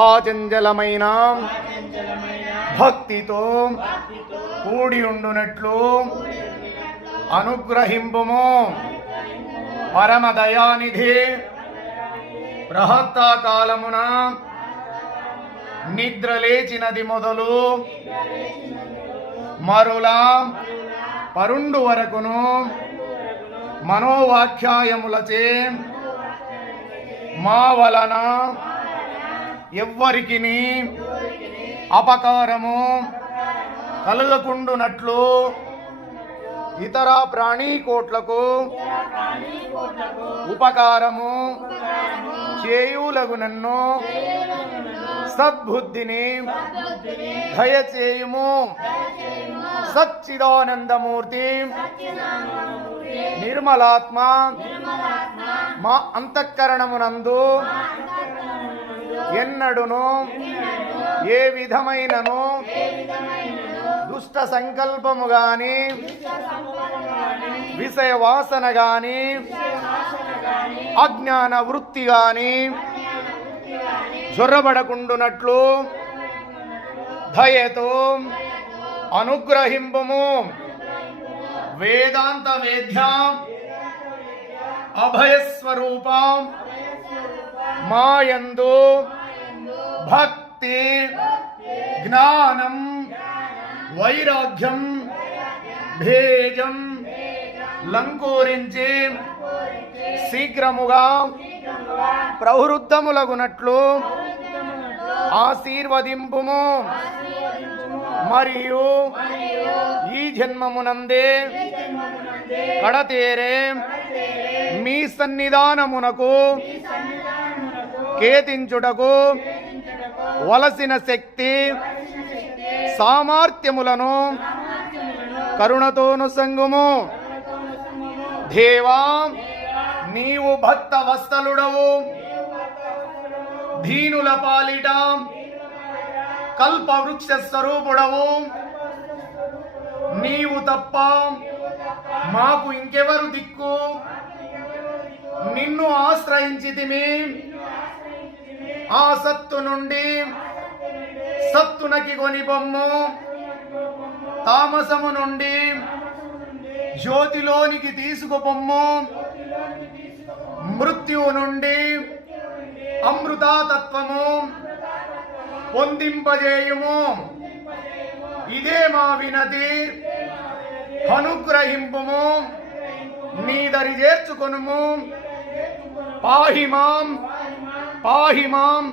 ఆచంచలమైన భక్తితో కూడి ఉండునట్లు అనుగ్రహింపుము. పరమదయానిధి ప్రహత్తాకాలమున నిద్రలేచినది మొదలు మరులా పరుండు వరకును మనోవాఖ్యాయములచే మా వలన ఎవ్వరికిని అపకారము కలుగకుండునట్లు ఇతర ప్రాణీకోట్లకు ఉపకారము చేయులగునన్ను సద్బుద్ధిని దయచేయుము. సచ్చిదానందమూర్తి నిర్మలాత్మ మా అంతఃకరణమునందు ఎన్నడును ఏ విధమైనను దుష్ట సంకల్పము గాని విషయ వాసన గాని అజ్ఞాన వృత్తి గాని చొరబడకుండునట్లు దయతో అనుగ్రహింపుము. వేదాంత వేద్యాం అభయస్వరూపం మాయందు భక్తి జ్ఞానం వైరాగ్యం భేజం లంకూరించి శీఘ్రముగా ప్రవృద్ధములగునట్లు ఆశీర్వదింపుము. మరియు ఈ జన్మమునందే కడతేరే మీ సన్నిధానమునకు కేతించుటకు వలసిన శక్తి సామర్థ్యములను కరుణతోను సంగుము. దేవా నీవు భక్త వత్సలుడవు, దీనుల పాలిట కల్పవృక్ష స్వరూపుడవు. నీవు తప్ప మాకు ఇంకెవరు దిక్కు? నిన్ను ఆశ్రయించితిమి. ఆ సత్తు నుండి సత్తునకి కొనిపొమ్ము. తామసము నుండి జ్యోతిలోనికి తీసుకుపొమ్ము. మృత్యువు నుండి అమృతాతత్వము పొందింపజేయుము. ఇదే మా వినతి, అనుగ్రహింపుము. నీ దరి చేర్చుకొనుము. పాహిమాం పాహిమాం